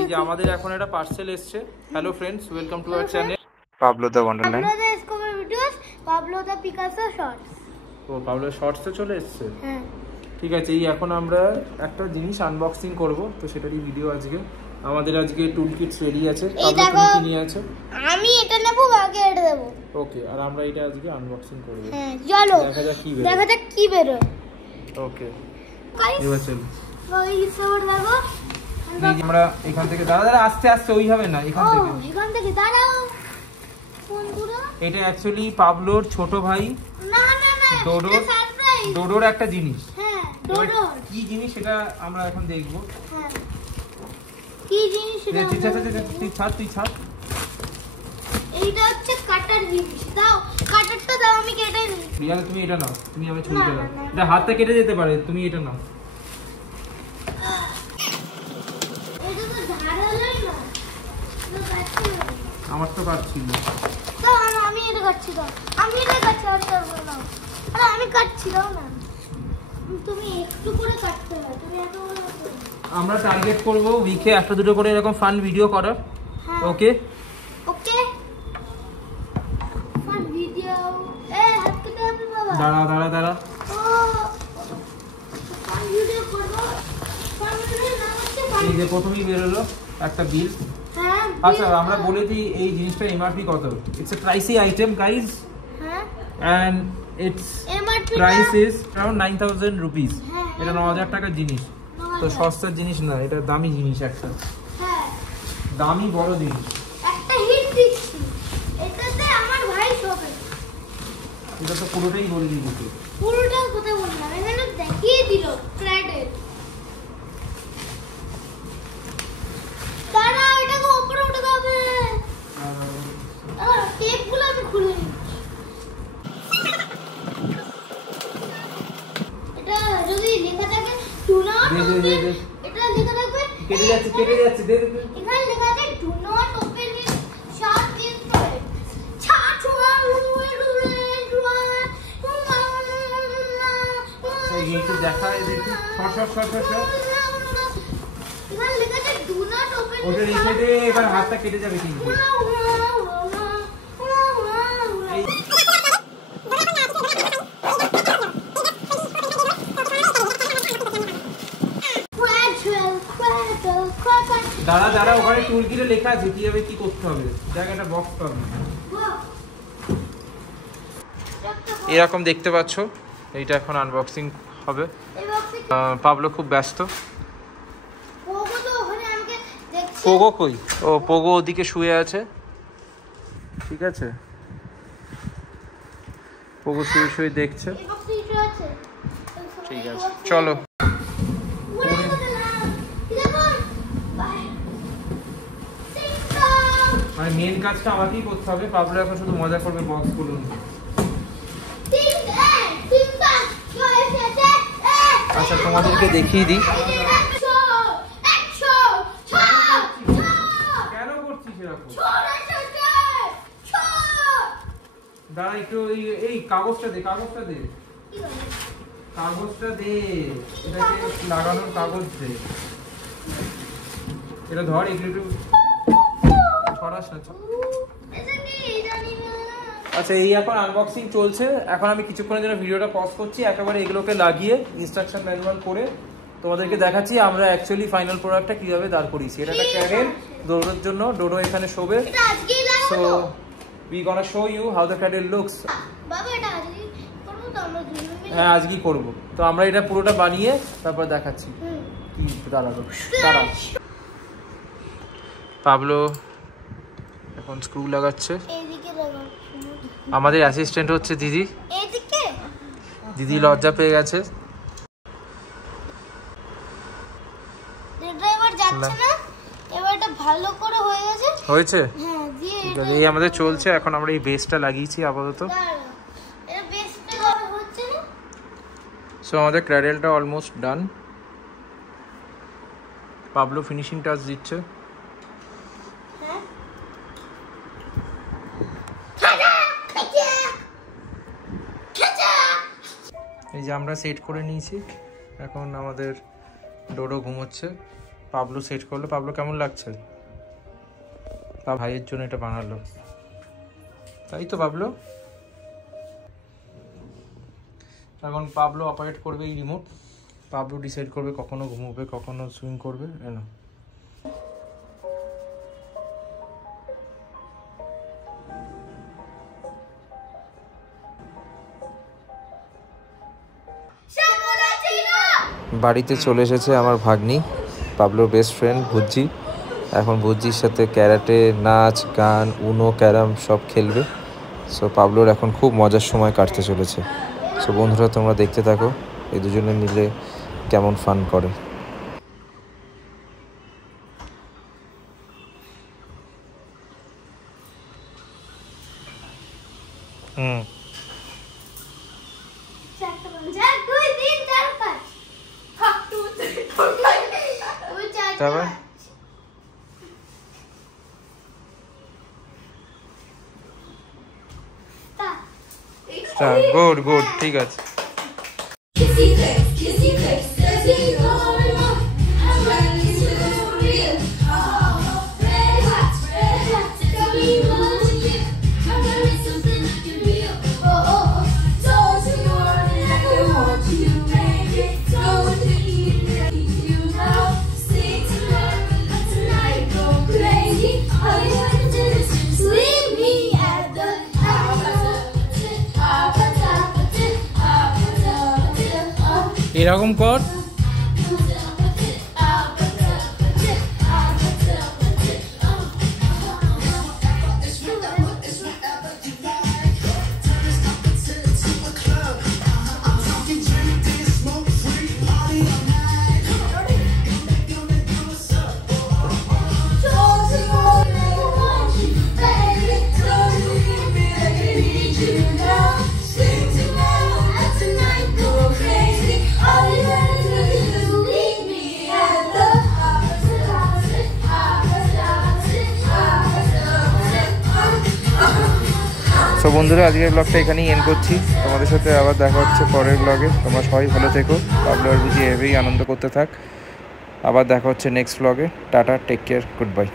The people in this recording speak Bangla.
এই যে আমাদের এখন একটা পার্সেল এসেছে। Hello friends, welcome to our channel Pablo the wonderland. Pablo the scooper videos, Pablo the Picasso shorts. ও পাবলো শর্টস তো চলে এসেছে। হ্যাঁ ঠিক আছে, এই এখন আমরা একটা জিনিস আনবক্সিং করব, তো সেটারই ভিডিও আজকে। আমাদের আজকে টুল কিটস রেডি আছে। পাবলো তুমি কি নিয়ে আছে? আমি এটা নেব, আগে এটা দেব। ওকে, আর আমরা এটা আজকে আনবক্সিং করব। হ্যাঁ চলো দেখা যাক কি বেরোয়। ওকে গাইস এবার চলো গাইস সবার দেখো আমরা এখান থেকে দাঁড়া আস্তে আস্তে ওইভাবে না, এখান থেকে দাঁড়াও বন্ধুরা। এটা অ্যাকচুয়ালি পাবলোর ছোট ভাই না ডোডোর একটা জিনিস। হ্যাঁ ডোডোর কি জিনিস সেটা আমরা এখন দেখবো। হ্যাঁ কি জিনিস সেটা তুই ছাড়। এইটা হচ্ছে কাটার জিনিস। দাও কাটারটা দাও, আমি কেটে নিই। রিয়া তুমি এটা নাও, তুমি আমি ছুরিটা দাও। এটা হাতটা কেটে যেতে পারে, তুমি এটা নাও। এটা তো ধারালোই না, এটা কাটছি না। আমার তো কাটছিল। দাও আমি এটা কাটছি, দাও আমি এটা কাটছি। আর করব না, আরে আমি কাটছি, দাও না। তুমি একটু করে কাটতে হয়, তুমি এত করে কাটতে। আমরা টার্গেট করব উইকে একটা দুটো করে এরকম ফান ভিডিও করার। ওকে ওকে ফান ভিডিও। হাত কেটে আমি বাবা। দাঁড়া ও ফান ভিডিও করব। ফান ভিডিও নাম হচ্ছে এই যে প্রথমেই বের হলো একটা বিল। হ্যাঁ আচ্ছা আমরা বলে দিই এই জিনিসটা এমআরপি কত। It's a pricey item guys, হ্যাঁ and it's MRP price is around 9000 rupees. হ্যাঁ, এটা 9000 টাকার জিনিস, তো সস্তার জিনিস না, এটা দামি জিনিস, একটা হ্যাঁ দামি বড় জিনিস। একটা হিট দিচ্ছি, এটাতে আমার ভাই শোবে। এটা তো পুরোটাই বলে দিয়েছি। পুরোটা কথা বললাম, এখানে দেখিয়ে দিল ক্র্যাডেল। তারা এটাকে উপরে উঠে যাবে। টেপগুলো আমি খুলে নিচ্ছি। এটা যদি লেখা থাকে ডু নট ওপেন, এটা লেখা থাকবে কেটে যাচ্ছে দে। এখানে লেখা আছে do not open it short in storage. ছাড়ুয়া এই একটু দেখা দেখি। শর্ট এখানে লেখা আছে ডু নট ওপেন। ওটা রেখে দে, এবার হাতটা কেটে যাবে কিন্তু। দাঁড়া ওখানে টুল কিটে লেখা আছে কিভাবে কি করতে হবে। দেখ একটা বক্স পাবে, এরকম দেখতে পাচ্ছ। এইটা এখন আনবক্সিং হবে। পাবলো খুব ব্যস্ত। পোগো কই? ও পোগো ওদিকে শুয়ে আছে। ঠিক আছে, পোগো শুয়ে দেখছে। ঠিক আছে চলো। মানে মেন কাজটা আমাকেই করতে হবে, পাবলো এখন শুধু মজা করবে বক্স গুলো। আচ্ছা তোমাদেরকে দেখিয়ে দিই। কেন করছিস এরকম? দাঁড়া একটু, এই কাগজটা দে। এটাকে লাগানোর কাগজ দে। এটা ধর, একটু ছড়াস না। আচ্ছা এই এখন আনবক্সিং চলছে। এখন আমি কিছুক্ষণের জন্য ভিডিওটা পজ করছি, একেবারে এগুলোকে লাগিয়ে ইনস্ট্রাকশন ম্যানুয়াল করে তোমাদেরকে দেখাচ্ছি আমরা অ্যাকচুয়ালি ফাইনাল প্রোডাক্টটা কিভাবে দাঁড় করিয়েছি। এটা একটা ক্যাডেল ডোডোর জন্য, ডোডো এখানে শোবে। So we gonna show you how the cradle looks. হ্যাঁ আজকেই করবো, তো আমরা এটা পুরোটা বানিয়ে তারপর দেখাচ্ছি কি দাঁড়ালো। পাবলো এখন স্ক্রু লাগাচ্ছে। আমাদের অ্যাসিস্ট্যান্ট হচ্ছে দিদি লজ্জা পেয়ে গেছে। হয়েছে। এই আমাদের চলছে এখন, আমরা এই বেসটা লাগিয়েছি আপাতত। সো আমাদের ক্র্যাডেলটা almost done. Pablo finishing touch দিচ্ছে। এই যে আমরা সেট করে নিয়েছি, এখন আমাদের ডোডো ঘুমোচ্ছে, পাবলো সেট করলো। পাবলো কেমন লাগছে? তার ভাইয়ের জন্য এটা বানালো, তাই তো পাবলো? এখন পাবলো অপারেট করবে এই রিমোট। পাবলো ডিসাইড করবে কখনো ঘুমোবে কখনো সুইং করবে। এনো বাড়িতে চলে এসেছে আমার ভাগ্নি, পাবলোর বেস্ট ফ্রেন্ড ভুজ্জি। এখন ভুজ্জির সাথে ক্যারাটে, নাচ, গান, উনো, ক্যারাম সব খেলবে। সো পাবলোর এখন খুব মজার সময় কাটতে চলেছে। সো বন্ধুরা তোমরা দেখতে থাকো এই দুজনে মিলে কেমন ফান করে। তারপর গুড গুড, ঠিক আছে। এরকম কর। তো বন্ধুরা আজকের ব্লগটা এখানেই এন্ড করছি। তোমাদের সাথে আবার দেখা হচ্ছে পরের ব্লগে। তোমরা সবাই ভালো থেকো, পাবলো আর বুঝি এভাবেই আনন্দ করতে থাক। আবার দেখা হচ্ছে নেক্সট ব্লগে। টাটা, টেক কেয়ার, গুড বাই।